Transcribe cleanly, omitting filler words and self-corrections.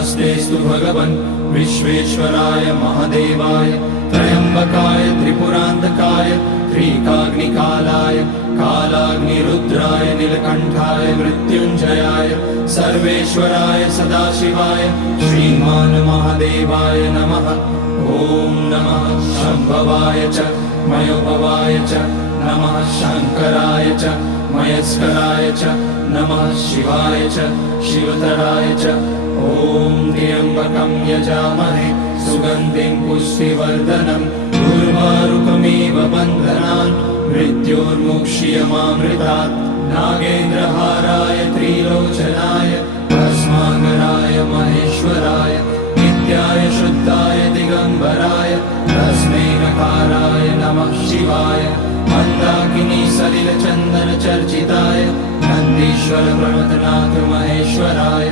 नमस्तेस्तु भगवन् विश्वेश्वराय महादेवाय त्र्यम्बकाय त्रिपुरान्तकाय त्रिकाग्निकालाय कालाग्निरुद्राय नीलकण्ठाय मृत्युञ्जयाय सर्वेश्वराय सदाशिवाय श्रीमान् महादेवाय नमः। ॐ नमः शम्भवाय च मयोभवाय च नमः शङ्कराय च मयस्कराय च नमः शिवाय च शिवतराय च। ॐ त्र्यम्बकं यजामहे सुगन्धिं पुष्टिवर्धनम् उर्वारुकमिव बन्धनान् मृत्योर्मुक्ष्यमामृतात्। नागेन्द्रहाराय त्रिलोचनाय भस्माकराय महेश्वराय नित्याय शुद्धाय दिगम्बराय तस्मै नकाराय नमः शिवाय। मन्दाकिनी सलिलचन्दन चर्चिताय नन्दीश्वर प्रमथनाथ महेश्वराय